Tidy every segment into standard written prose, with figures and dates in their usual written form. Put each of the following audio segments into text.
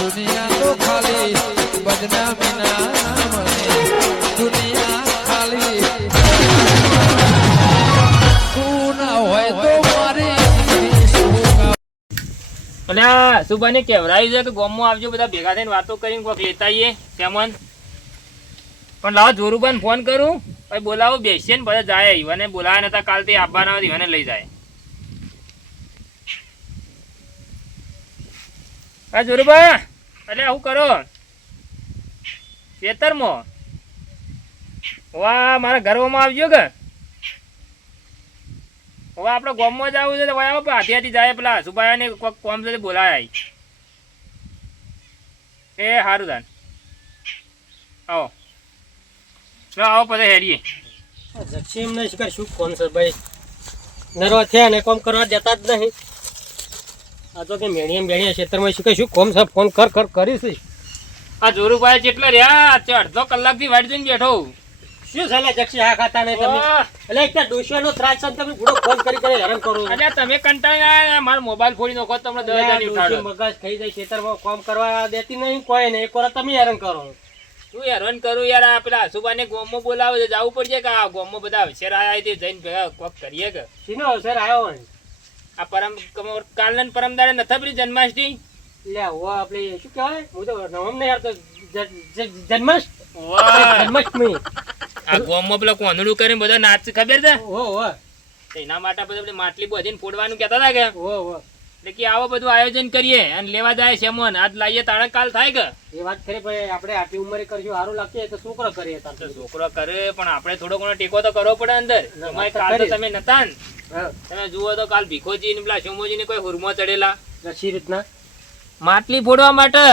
દુનિયા તો ખાલી બદનામી ના નામને દુનિયા ખાલી તું ના હોય તો મારી અલ્યા સુબાને કહેવરાયું છે કે ગોમમાં આવજો બધા ભેગા થઈને વાતો કરીને કોક લેતા આવીએ સેમન પણ લાવો જોરુબાને ફોન કરું પછી બોલાવો બેસીએ ને બધા જાય ઈવાને બોલાવ્યા નતા કાલથી આવવાના હોય ઈવાને લઈ જાય હા જોરુબા અરે આવું કરો ખેતરમાં વાહ મારા ઘરમાં આવજો કે હવે આપણે ગામમાં જ આવું છે તો આવો હાથી હાથી જાય પેલા સુભાઈને કોઈક કોમ સાથે બોલાય એ સારું તાન આવો આવો પછી હેડીએ જક્ષીમ ને શિકાર શું કોણ છે ભાઈ નરવા થયા ને કોમ કરવા દેતા જ નહીં આ તો કે મેણીએ ખેતરમાં શીખે શું કોમ છે ફોન કર કરીશ આ જોરુભાઈ જેટલા રહ્યા અડધો કલાકથી વાટ જોઈને બેઠો શું છે જક્ષી હા ખાતા નહીં તમે એટલે એક ડોશિયાનો ત્રાસ છે તમે પૂરો ફોન કરી હેરાન કરો અલ્યા તમે કંટાળ્યા મારો મોબાઈલ ફોડી નાખો તમને 10,000 ની ઉઠાડો મગજ ખાઈ જાય ખેતરમાં કામ કરવા દેતી નહીં કોઈ નહીં એક વાર તમે હેરાન કરો શું હેરાન કરું યાર આ પેલા સુબાને ગોમમાં બોલાવે છે જવું પડશે કે આ ગોમમાં બધા અવસર આયા તે જઈને ભેગા કોક કરીએ કે શીનો અવસર આવ્યો હોય આ કાલ ને પરમદાડે નથી પેલી જન્માષ્ટમી લે ઓ આપણે શું કહેવાય હું તો નામ ને યાર તો જન્માષ્ટમી આ ગોમમાં પેલા કોંદડું કરીને બધા નાચ ખબર છે ઓ એના માટે બધા માટલી બધીને ફોડવાનું કહેતા હતા કે ઓ એટલે કે આવો બધું આયોજન કરીએ અને લેવા જાય સેમોન આજ લાવીએ તાણે કાલ થાય કે એ વાત ખરી ભાઈ આપણે આટલી ઉંમરે કરશું સારું લાગશે તો છોકરો કરીએ છોકરો કરે પણ આપણે થોડો ઘણો ટેકો તો કરવો પડે અંદર એમાં કાલ તો તમે નતા ને તમે જુઓ તો કાલ ભીખોજી ને પેલા શોમોજી ને કોઈ હુરમો ચડેલા સી રીતના માટલી ફોડવા માટે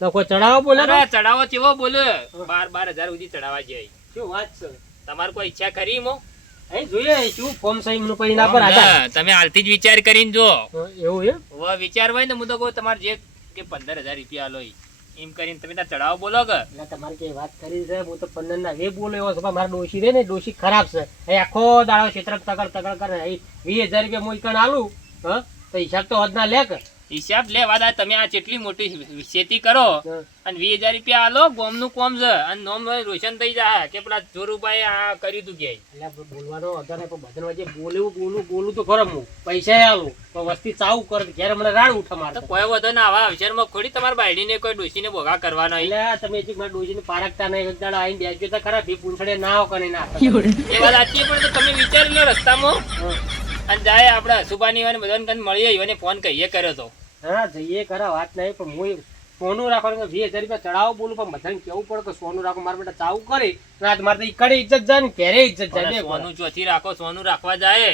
તો કોઈ ચડાવો બોલે ચડાવો કેવો બોલે 12,000 સુધી ચડાવવા જાય શું વાત છે તમારે કોઈ ઈચ્છા ખરી મો જોઈએ શું ફોર્મ સાઈમ નું પરિણામ પર આધાર તમે હાલથી જ વિચાર કરીને જો એવું એમ વિચાર હોય ને હું તો કહું તમારે જે કે 15,000 રૂપિયા આલો એમ કરીને તમે ત્યાં ચડાવો બોલો કે તમારે કઈ વાત કરી છે હું તો 15 ના 2 બોલો એવો છે મારા ડોશી રે ને ડોશી ખરાબ છે એ આખો દાડો ક્ષેત્ર તગડ કરે 20,000 રૂપિયા હું કણ આલું હા તો હિસાબ તો હદ ના લે કે હિસાબ લે વાદા તમે આ જેટલી મોટી ખેતી કરો અને 20,000 રૂપિયા આલો ગોમ નું કોમ છે અને નોમ રોશન થઈ જાય કે પેલા જોરુભાઈ આ કર્યું તું કે બોલવાનો અગર બધા વચ્ચે બોલું તો ખરો હું પૈસા આલું તો વસ્તી ચાવું કરે ઘેર મને રાડ ઉઠા મારે કોઈ વધુ ના આવા અવસરમાં ખોડી તમારા બાયડીને કોઈ ડોશીને ભોગા કરવાનો એટલે તમે એક મારા ડોશીને પારકતા નહીં એક દાડા આવીને બેસજો તો ખરા ભી પૂંછડે ના આવો કરે ના એ વાત સાચી પણ તમે વિચારી લો રસ્તામાં અને જાય આપણે હસુબાની વાને બધાને મળીએ એને ફોન કહીએ કર્યો તો હા જઈએ ખરા વાત નહીં પણ હું સોનું રાખવાનું 20,000 રૂપિયા ચડાવો બોલું પણ બધાને કેવું પડે કે સોનું રાખો મારા બેટા ચાવું કરે મારે તો ઈકડે ઇજ્જત જાય ને ઘેરે ઇજ્જત જાય સોનું ચોથી રાખો સોનું રાખવા જાય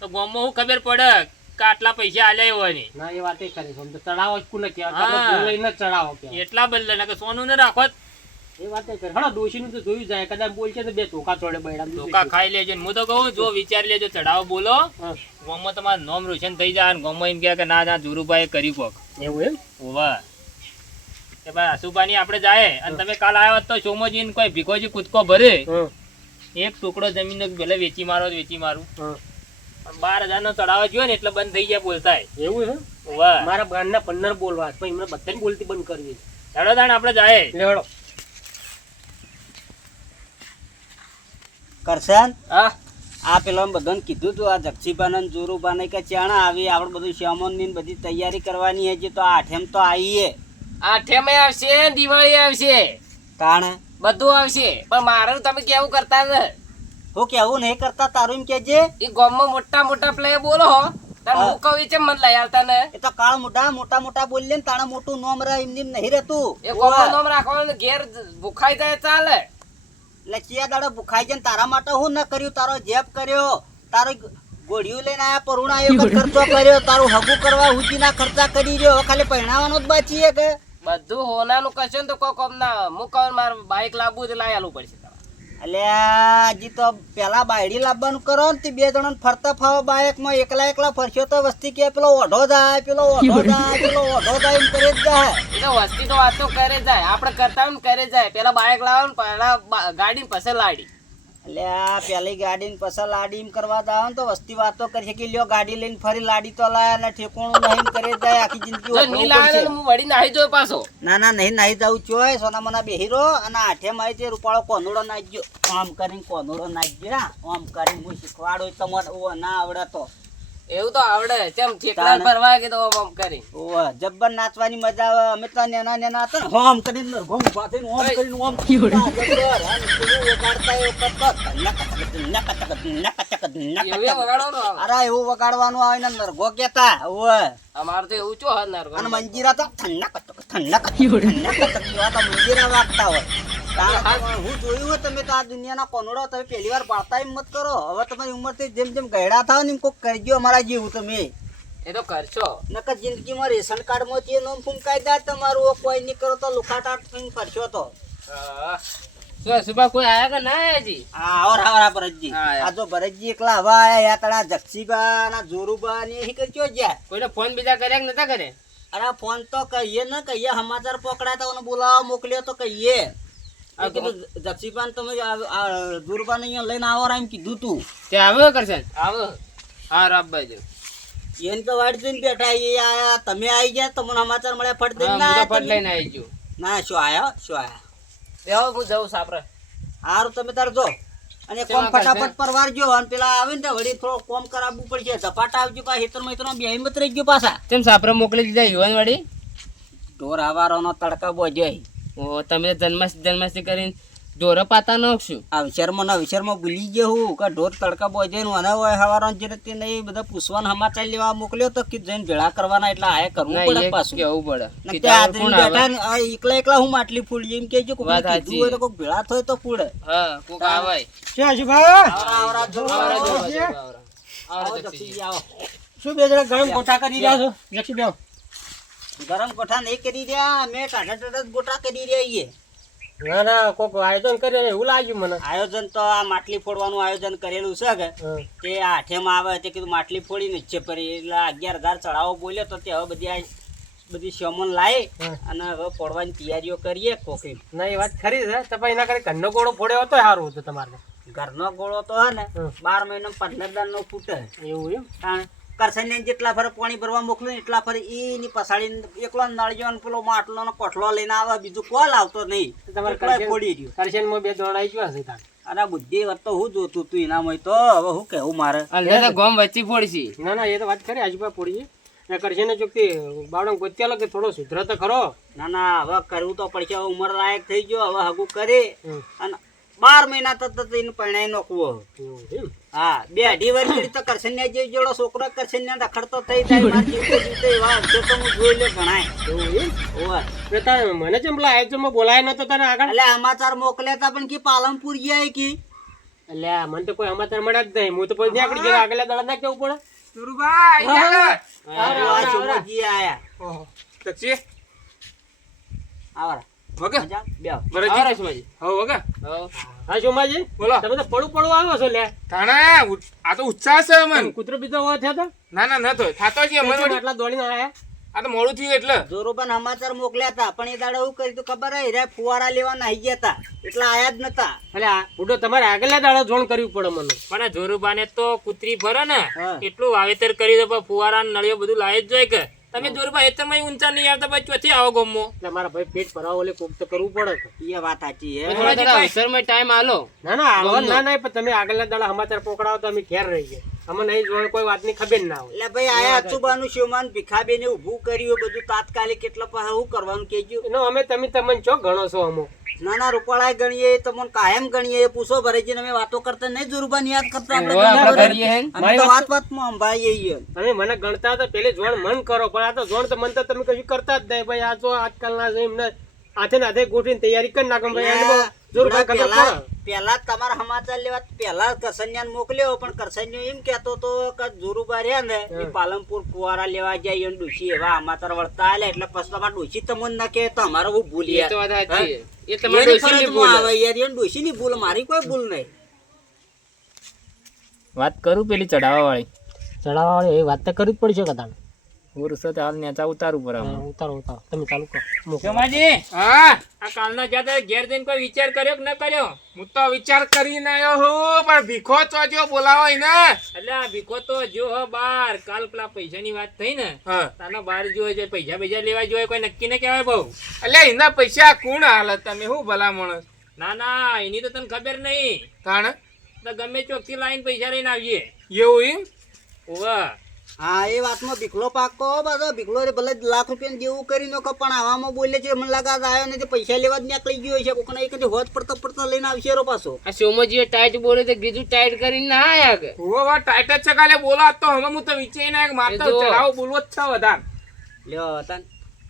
તો ગામમાં શું ખબર પડે કે આટલા પૈસા આલ્યા હોય ને ના એ વાત ખરી તો ચડાવો જ કોને કહેવાય ચડાવો એટલા બદલે ને કે સોનું ને રાખો એ વાત કરી હા ડોશીનું તો જોયું જાય કદાચ બોલશે તો બે ધોકા ચોડે બૈડા ધોકા ખાઈ લેજો હું તો કહું જો વિચાર લેજો ચડાવો બોલો ગામમાં તમારું નામ રોશન થઈ જાય ગામમાં એમ કે ના ના જોરુભાઈ કર્યું કોક એવું એમ હોવા કે ભાઈ હસુબાની આપણે જાય અને તમે કાલ આવ્યા તો સોમોજી ને કોઈ ભીખોજી કૂદકો ભરે એક ટુકડો જમીન ભલે વેચી મારું 12,000 નો ચડાવવા જોયો ને એટલે બંધ થઈ ગયા બોલતા એવું હે વાહ મારા ગામના 15 બોલવા પણ એમને બધાને બોલતી બંધ કરવી હેડો તાણ આપણે જાય લેવડો કરશન હા આ પેલા બધાને કીધું તું આ જક્ષીબાને જોરુબાને કે ચાણા આવી આપણે બધું શ્યામોન ની બધી તૈયારી કરવાની છે તો આઠેમ તો આવીએ આઠેમે આવશે દિવાળી આવશે કાણ બધું આવશે પણ મારું તમે કેવું કરતા ને હું કેવું નહીં કરતા તારું એમ કેજે એ ગામમાં મોટા પ્લે બોલો હો તાર હું કહું છે મન લઈ આવતા ને એ તો કાળ મોટા બોલીએ ને તાણા મોટું નોમ રહે એમ નહીં રહેતું એ ગામમાં નામ રાખવાનું ઘેર ભૂખાઈ જાય ચાલે એટલે ચિયા દાડો ભૂખાઈ જાય તારા માટે હું ન કર્યું તારો જેપ કર્યો તારો ગોળિયું લઈને આયા પરુણા આવ્યો ખર્ચો કર્યો તારું હગું કરવા હુજીના ખર્ચા કરી રહ્યો ખાલી પહેણાવાનો જ બાચીએ કે બધું હોનાનું કશો ને તો કોઈ કોમ ના હું કહું મારે બાઈક લાવવું તો લાવી આલવું પડશે અલ્યા હજી તો પેલા બાયડી લાવવાનું કરો ને તે 2 જણા ફરતા ફાવો બાઇકમાં એકલા ફરશો તો વસ્તી કે પેલો ઓઢો જાય એમ કરે જ જાય એ તો વસ્તી તો વાતો કરે જાય આપણે કરતા હોય ને કરે જાય પેલા બાઈક લાવો ને પહેલા ગાડી પછી લાડી એટલે આ પેલી ગાડી પછી લાડી એમ કરવા જાવ ને તો વસ્તી વાતો કરશે કે લ્યો ગાડી લઈને ફરી લાડી તો લાયા ને ઠેકોણું નહીં કરે જાય આખી જિંદગી જો ઓઢવું નહીં લાવે પડશે. ને હું વળી નાહી જોયો પાછો. ના ના નહીં નાહી જવું ચોય સોના મના બેહીરો અને આઠે મારી તે રૂપાળો કોનુડો નાખજો આમ કરીને કોનુડો નાખજો હા આમ કરીને હું શીખવાડો તમને ઓ ના આવડે તો એવું તો આવડે ચેમ ઠેકડા ભરવા કે તો આમ કરી ઓ જબ્બર નાચવાની મજા આવે અમે તો નેના નેના હતા ને હોમ કરીને ઘોમ પાથીને હોમ કરીને હોમ જબ્બર અને પેલું વગાડતા એ વખત એવી વગાડો નો આવે. અરે એવું વગાડવાનું આવે ને નરઘો કેતા ઓય અમારે તો એવું ચો હાથ ના અને મંજીરા તો મંજીરા વાગતા હોય હું જોયું હોય તમે તો આ દુનિયાના કોનોડો તમે પહેલી વાર પાડતા એમ મત કરો હવે તમારી ઉંમરથી જેમ જેમ ગયડા થાવ ને એમ કોક કરજો અમારા જેવું તમે એ તો કરશો. નકર જિંદગીમાં રેશન કાર્ડમાં જે નોમ ફૂંકાઈ જાય તમારું કોઈ નહીં કરો તો લુખાટાટ ફરશો તો શું સુબા કોઈ આયા કે ના આયા જી? આવરા ભરતજી હા, આ જો ભરતજી એકલા હવા આયા યા તળા જક્ષીબા ના જોરુબા ને એ કરજો જ્યાં કોઈને ફોન બીજા કર્યા કે નતા કરે? અરે ફોન તો કહીએ ને કહીએ સમાચાર પકડાતા ઓને બોલાવા મોકલ્યો તો કહીએ આ કીધું જક્ષીબાન તમે જોરુબાને અહીંયા લઈને આવો એમ કીધું તું તે આવ્યો કરશે આવો. હા રાબભાઈ જો એને તો વાડી જોઈને બેઠા એ આયા તમે આવી ગયા તમને સમાચાર મળ્યા ફટ દઈને હા, ના હું તો આયા ફટ તમે? લઈને આવી ગયો. ના શું આયા બેહો હું જઉં સાપરે. હારું તમે તાર જો અને કોમ ફટાફટ પરવારજો અને પેલા આવે ને વળી થોડો કોમ કરાવવું પડશે ઝપાટા આવજો પા હેતરમાં હેતરમાં બે હિંમત રહી ગયો પાછા કેમ સાપરે મોકલી દીધા યુવાન વાળી? ઢોર આવારોનો તડકા બોજે ઓ તમે જન્માષ્ટમી કરીને ઢોરો પાતા નાખશું. આ વિચારમાં ભૂલી ગયો હું કે ઢોર તડકા બોજે નું અને હોય હવારો જે રીતે નહીં બધા પૂછવાના સમાચાર લેવા મોકલ્યો તો કે જઈને ભેળા કરવાના એટલે આ કરવું ના, પડે એ પાછું કેવું પડે. ને કીધા ત્યાં કોણ આદરી આવે? બેઠા ને આ એકલા એકલા હું માટલી ફૂલી એમ કહેજો કે વાત કોઈ સાચી. કીધું હોય તો કોઈ ભેળા થાય તો ફૂડે હા કોક આવે. આવરા જો આવરા જો, આવો, આવરા. આવરા આવો જક્ષી. જક્ષીજી, આવો. શું બે જણા ગરમ ગોટા કરી રહ્યા છો લક્ષી બેન? ગરમ કોઠા નહીં કરી રહ્યા મેં ટાટા જ ગોટા કરી રહ્યા છીએ. ના ના કોક આયોજન કરે એવું લાગ્યું મને. આયોજન તો આ માટલી ફોડવાનું આયોજન કરેલું છે કે હા. તે આઠેમાં આવે તે કીધું માટલી ફોડીને જ છે પરી એટલે 11,000 ચડાવો બોલ્યો તો તે હવે બધી સામાન લાવી હા. અને હવે ફોડવાની તૈયારીઓ કરીએ કોકી ના એ વાત ખરી છે તો પછી એના કરે ઘરનો ગોળો ફોડ્યો હતો સારું હતું તમારે. ઘરનો ગોળો તો હે ને હા. 12 મહિના 15 દાનનો ફૂટે એવું એમ? કારણ કરસને જેટલા ફરે પાણી ભરવા મોકલે ને એટલા ફરે એની પસાડીને એકલો નાળિયો ને પેલો માટલો ને કોઠલો લઈને આવે બીજું કોલ આવતો નહીં તો તમારે એટલાય ફોડી રહ્યું કરશનમાં બે દોણ આવી ગયા છે તાર. અને બુદ્ધિ વાત તો હું જોતું તું એનામાં તો હવે હું કેવું મારે અલ્લે તો ગોમ વચ્ચે ફોડશી. ના ના એ તો વાત ખરી આજુબાજુ પડી છે કરશને ચોકથી બાવડો ગોત્યા કે થોડો સુધરો તો ખરો. ના ના હવે કરવું તો પડશે હવે ઉંમર લાયક થઈ ગયો હવે હગું કરી હમ. અને 12 મહિના તરત એને પરણાઈ નાખવો એવું એમ? હા 2-2.5 વર્ષ તો કરસન્યા જે જોડો છોકરો કરસન્યા રખડતો થઈ જાય માર જીવતો જીવતો એવા અવસર તો હું જોઈ લે ઘણાય એવું એમ? ઓવે એટલે તારે મને જેમ પેલા આયોજનમાં બોલાય નતો તને આગળ. એટલે સમાચાર મોકલ્યા તા પણ કે પાલનપુર ગયા કી એટલે આ મને તો કોઈ સમાચાર મળ્યા જ નહીં. હું તો પછી નીકળી ગયો આગલા દાડા ના કેવું પડે. આ સોમજી આયા ઓહો. આવરા મજા બેહો. આવરા સુમાજી. હો. હા સોમાજી બોલો. તમે તો પડું પડું આવો છો લે. તાણા આ તો ઉત્સાહ છે મન કૂતરો બીજો હોય થયા તો ના ના નતો થાતો જ મન વળી. આટલા દોડીને આયા. આ તો મોડું થયું એટલે જોરોબન સમાચાર મોકલ્યા તા પણ એ દાડે એવું કર્યું તું ખબર હે રે ફુવારા લેવા નાહી ગયા તા એટલે આયા જ નતા એટલે આ બુડો તમારે આગલા દાડા જોણ કરવી પડે મને. પણ આ જોરુબાને તો કૂતરી ભરે ને હા. એટલું વાવેતર કરી દે પણ ફુવારા ને નળિયો બધું લાવી જ જોઈએ કે તમે જોરુબા હેતરમાં ઊંચા નહીં આવતા પછી ચોથી આવો ગમો એટલે મારા ભાઈ પેટ ભરાવો એટલે કોક તો કરવું પડે કે. એ વાત સાચી હે થોડા થોડા અવસરમાં ટાઈમ આલો. ના ના હાલવાનું ના ના પણ તમે આગલા દાડા સમાચાર પકડાવો તો અમે ઘેર રહી ગયા. અમને નહીં જોડે કોઈ વાતની ખબર ના હોય. એટલે ભાઈ આયા અચુબાનું શિવમાન ભીખાબેને ઊભું કર્યું બધું તાત્કાલિક એટલે પછી શું કરવાનું કેજો એનો અમે તમને ચો ગણો છો અમુક. નાના રૂપાળા ગણીએ તમને કાયમ ગણીએ પૂછો ભરેજી અમે વાતો કરતા નહીં જોરુબાન યાદ કરતા હવે આપણે આપણે કરીએ હે. અમે તો વાત વાતમાં અંભાઈએ તમે મને ગણતા હતા પેલે જોણ મન કરો પણ આ તો જોણ તો મન તો તમે કશું કરતા જ નહીં ભાઈ. આ તો આજકાલના છે એમને હાથે ને હાથે ગોઠવીને તૈયારી કરી નાખો ભાઈ. એન્ડમાં જોરદાર ખબર પડે. પેલા તમારા સમાચાર લેવા પેલા કરસન્યાને મોકલ્યો પણ કરસન્યો એમ કેતો તો કે જોરુબા રહ્યા ને એ પાલનપુર ફુવારા લેવા જાય અને ડોશી એવા સમાચાર વળતા આલે એટલે પછી તમારે ડોશી તમને ના કે તમારે હું ભૂલી એ તો વાત સાચી છે. એ એની તમારી ડોશીની ફરજમાં ભૂલ આવે યાર એની ડોશીની ભૂલ મારી કોઈ ભૂલ નહીં વાત કરું પેલી ચડાવવા વાળી ચડાવવા એ વાત તો કરવી જ પડશે કદાચ. વરસાદ હાલ નેચા ઉતારવું પડે હા, ઉતારો તમે ચાલુ કરો મૂકો. શોમાજી હા આ કાલના જ્યાં તમે ઘેર જઈને કોઈ વિચાર કર્યો કે ન કર્યો? હું તો વિચાર કરીને આવ્યો હું પણ ભીખો ચોજો બોલાવો ને. એટલે આ ભીખો તો જો હો બાર કાલ પેલા પૈસાની વાત થઈ ને હા તાનો બાર જોયો છે પૈસા લેવા જોઈએ કોઈ નક્કી ને કહેવાય બહુ. એટલે એના પૈસા કોણ હાલે તમે શું ભલા માણસ ના ના એની તો તને ખબર નહીં. તાણ તો ગમે ચોકથી લાઈન પૈસા લઈને આવીએ. એવું એમ ઓવા હા એ વાતમાં ભીખલો પાકો બધો ભીખલો રે ભલે લાખ રૂપિયા જેવું કરી નાખો પણ આવામાં બોલે છે મને લાગે આ આવ્યો ને તે પૈસા લેવા જ નીકળી ગયો છે કોકને એક હોત પડતા લઈને આવશે રો પાછો આ સોમજીએ ટાઈટ બોલે તો કીધું ટાઈટ કરીને ના આયા કે ઓ ટાઈટ જ છે કાલે બોલો આજ તો હવે હું તો વિચારીને આવ્યો કે મારે તો એ જો. ચડાવો બોલવો જ છે વધારે લ્યો તન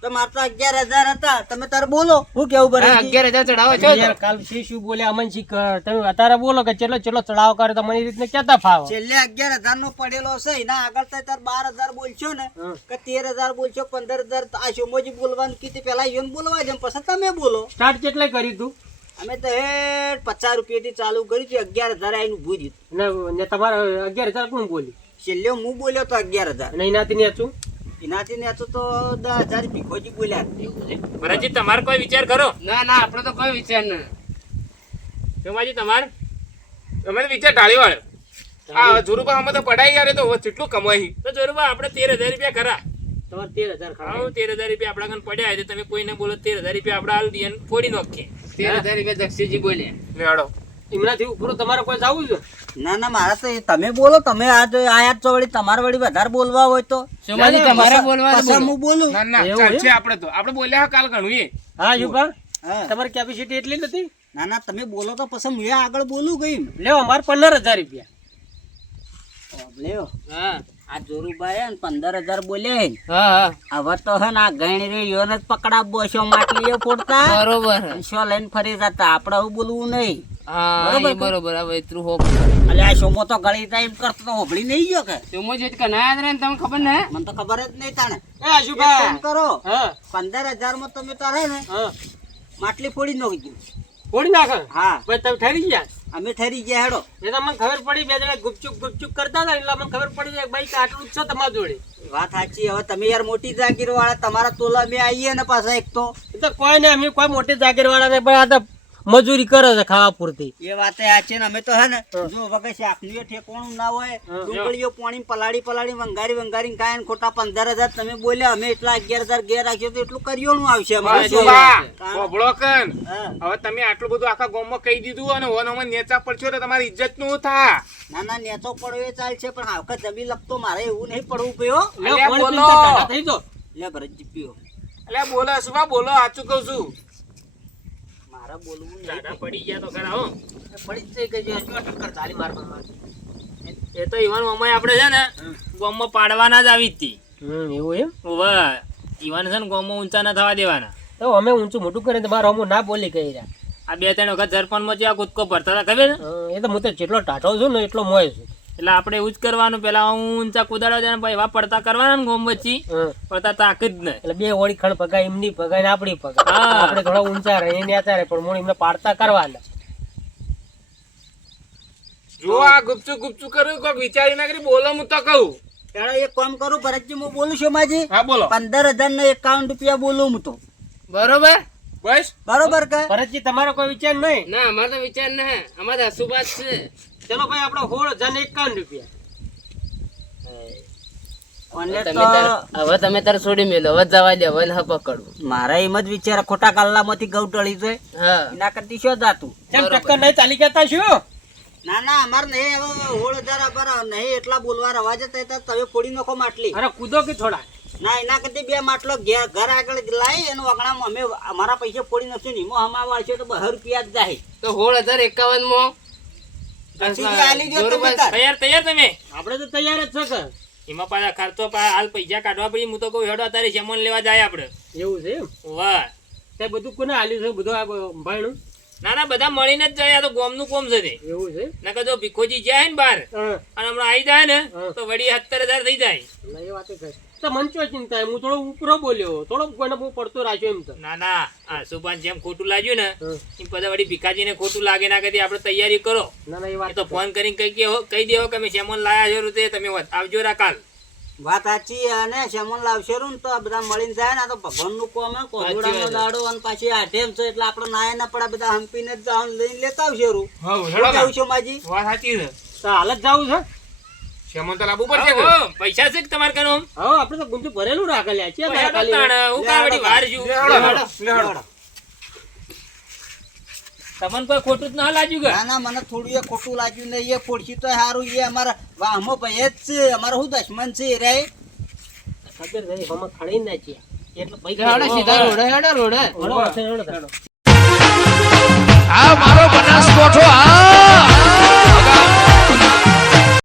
તો મારે તો 11,000 હતા તમે તાર બોલો હું કેવું બરે 11,000 ચડાવો છો યાર કાલ શું બોલ્યા અમન શીખ તમે અત્યારે બોલો કે ચલો ચડાવ કરે તો મને એ રીતને કેતા ફાવે. છેલ્લે 11,000 નો પડેલો છે એના આગળ તો તાર 12,000 બોલશો ને કે 13,000 બોલશો 15,000 આ શોમોજી બોલવાનું કીધું પેલા ઈવન બોલવા જેમ પછી તમે બોલો સ્ટાર્ટ કેટલે કર્યું તું અમે તો હેડ 50 રૂપિયાથી ચાલુ કર્યું છે 11,000 આવીને ઉભું રહ્યું ને તમારે 11,000 કોણ બોલી છેલ્લે હું બોલ્યો તો 11,000 અને એનાથી નેચું એનાથી ને તો 10,000 ભીખોજી બોલ્યા ભરતજી તમારે કોઈ વિચાર કરો? ના ના આપણે તો કોઈ વિચાર ના શોમાજી તમારે અમે તો વિચાર ઢાળી વાળ્યો આ જોરુબા અમે તો પડાઈ યાર એ તો કેટલું કમાઈ તો જોરુબા આપણે 13,000 રૂપિયા ખરા. તમારે 13,000 ખરા હા 13,000 રૂપિયા આપણા કન પડ્યા છે તમે કોઈને બોલો 13,000 રૂપિયા આપણે હાલ દઈએ ને ફોડી નાખીએ. 13,000 રૂપિયા દક્ષિણજી બોલ્યા લેડો એમનાથી ઉપર તમારે કોઈ જવું છે ના ના મારા તો તમે બોલો તમે આયા છો વળી તમારે વળી વધારે બોલવા હોય તો સોમાજી તમારે બોલવા પછી હું બોલું ના ના એવું ચાલશે આપણે તો આપણે બોલ્યા કાલ ઘણું એ હા યુપા હા. તમારી કેપેસિટી એટલી નથી ના ના તમે બોલો તો પછી હું આગળ બોલું ગઈ લેવો અમારે 15,000 રૂપિયા લ્યો હા આ જોરુભાઈ હે ને 15,000 બોલ્યા હે ને. હા હવે તો હે ને આ ગણ રે યોને જ પકડાવો છો માટલીઓ ફોડતા બરોબર અને શો લઈને ફરી જતા આપણે આવું બોલવું નહીં હા એ બરોબર હવે એટલું હોક એટલે આ શોમો તો ગળી તા એમ કરતો તો હોભળી નહીં ગયો કે સોમજી કે ના યાદ રહે ને તમને ખબર ને મને તો ખબર જ નહીં તાણે એ આશુભા એક કામ કરો હા 15,000 માં તમે તારે ને હા માટલી ફોડી નાખી ફોડી નાખે હા ભાઈ તમે ઠરી ગયા અમે ઠરી ગયા હેડો એ તો મને ખબર પડી બે જણા ગુપચુપ કરતા હતા એટલે મને ખબર પડી જાય ભાઈ કે આટલું જ છે તમારા જોડે વાત સાચી હવે તમે યાર મોટી જાગીર વાળા તમારા તોલા મેં આવીએ ને પાછા એક તો એ તો કોઈ નહીં અમે કોઈ મોટી જાગીર વાળા નહીં પણ આ તો મજૂરી કરે છે ખાવા પૂરતી એ વાતે સાચી ને અમે તો હે ને જો વગર શાકલીઓ ઠેકોણું ના હોય ડુંગળીઓ પાણી પલાળી વંગારી ખાય ને ખોટા 15,000 તમે બોલ્યા અમે એટલા 11,000 ઘેર રાખ્યો તો એટલું કરિયોનું આવશે અમારે. જોરુબા બોબળો કન હા. હવે તમે આટલું બધું આખા ગામમાં કહી દીધું અને ઓનોમાં નેચા પડશો તો તમારી ઇજ્જત નું થા ના ના નેચો પડ્યો એ ચાલશે પણ હાવકા જમી લપતો મારે એવું નહીં પડવું પયો લે, અલ્યા, પાણી બોલો. પીતા ટાઢા થઈ જાઓ. લે ભરતજી પીઓ એટલે બોલો સુભા બોલો સાચું કહું છું મારે બોલવું નહીં દાદા પડી ગયા તો ખરા હો. પડી જ જાય કે જો ટક્કર ચાલી મારવા એ તો ઈવન અમાય આપણે છે ને ગોમમાં પાડવાના જ આવી જ હતી. એવું એમ વાહ ઈવન છે ને ગોમમાં ઊંચા ના થવા દેવાના. તો અમે ઊંચું મોટું કરીને મારો અમુ ના બોલી કહી રહ્યા આ 2-3 વખત સરપંચમાં જે આ કૂદકો ભરતા હતા ખબર ને? એ તો હું તો જેટલો ટાઢો છું ને એટલો મોય છું એટલે આપણે એવું જ કરવાનું પેલા ઊંચા કુદાડો છે ને ભાઈ એવા પડતા કરવાના ને ગોમ વચ્ચે પડતા તાકત ને એટલે બે વળી ખણ પગાય એમની પગાય ને આપણી પગાય હા. આપણે થોડા ઊંચા રહે એને આચારે પણ મૂળ એમને પાડતા કરવાના જો આ ગુપચું કર્યું કોક વિચારી ના કરી બોલો હું તો કહું ત્યારે એક કામ કરું ભરતજી હું બોલું છું માજી હા બોલો 15,000 ને 51 રૂપિયા બોલું હું તો બરોબર બસ બરોબર કે ભરતજી તમારો કોઈ વિચાર નહીં ના અમારે તો વિચાર ના અમારે હસુબાત છે ચલો ભાઈ આપણે 16,051 રૂપિયા અને તમે તો હવે તમે તાર છોડી મેલો હવે જવા દે હવે ના પકડવું મારા એમ જ વિચાર ખોટા કાલ્લામાંથી ઘઉં ટળી જાય હા એના કરતી શું જાતું કેમ ટક્કર નહીં ચાલી જતા શું ના ના અમાર નહીં હવે 16,000 અપર નહીં એટલા બોલવા રવા જતા હતા તમે ફોડી નાખો માટલી અરે કૂદો કે થોડા ના એના કરતી બે માટલો ઘર આગળ જ લાવી એનું વગણામાં અમે અમારા પૈસા ફોડી નાખશું ને એમાં અમારા વાળશે તો 2 રૂપિયા જ જાય તો 16,051 માં પછી જે આલી દ્યો તમે તાર. તૈયાર તમે આપણે તો તૈયાર જ છે કે એમાં પાછા ખર્ચો હાલ પૈસા કાઢવા પડી. હું તો કહું હેડો અત્યારે જેમન લેવા જાય આપણે. એવું છે એમ વાહ તે બધું કોને આલ્યું છે બધું આ ભાઈનું ના ના બધા મળીને જ જાય. આ તો ગોમનું કોમ છે તે. એવું છે નકર જો ભીખોજી જાય ને બહાર હા અને હમણાં આવી જાય ને હા. તો વળી 17,000 થઈ જાય. ના, એ વાત કહે તો મંચો ચિંતા હું થોડો ઉપરો બોલ્યો થોડો કોઈને બહુ પડતો રાખ્યો એમ તો ના ના આ સુભાન જેમ ખોટું લાગ્યું ને હા. એમ પછી વળી ભીખાજીને ખોટું લાગે ના કદી આપણે તૈયારી કરો. ના ના એ એ વાત તો ફોન કરીને કહી દેવો કે અમે સેમોન લાયા છો તે તમે આવજો રા કાલ. વાત સાચી અને શેમન લાવશે ને તો આ બધા મળીને જાય ને આ તો ભગવાનનું કોમ હે કોદુડાનો દાડો અને પાછી આઠેમ છે એટલે આપણે નાય ના પડે બધા હંપીને જ જાવ લઈને લેતા આવશે રૂ હા શું હેડો કેવું છે માજી વાત સાચી છે તો હાલ જ જાવું છે શેમન તો લાવવું પડશે કે હા, પૈસા છે કે તમારે કનો હા આપણે તો ગુંજુ ભરેલું રાખે લ્યા છે તારા ખાલી હું કાવડી વાર જુ હેડો. તમને કોઈ ખોટું જ ના લાગ્યું કે ના ના મને થોડું એ ખોટું લાગ્યું નહીં એ ફોડશી તો સારું એ અમારા વાહમો ભાઈ જ છે અમારો શું દશમન છે એ રે ખબર નહીં હમ ખડી ના છીએ એટલે ભાઈ હેડો સીધા રોડે હેડો રોડે હેડો, હેડો, હેડો. આ મારો બનાસકોઠો આ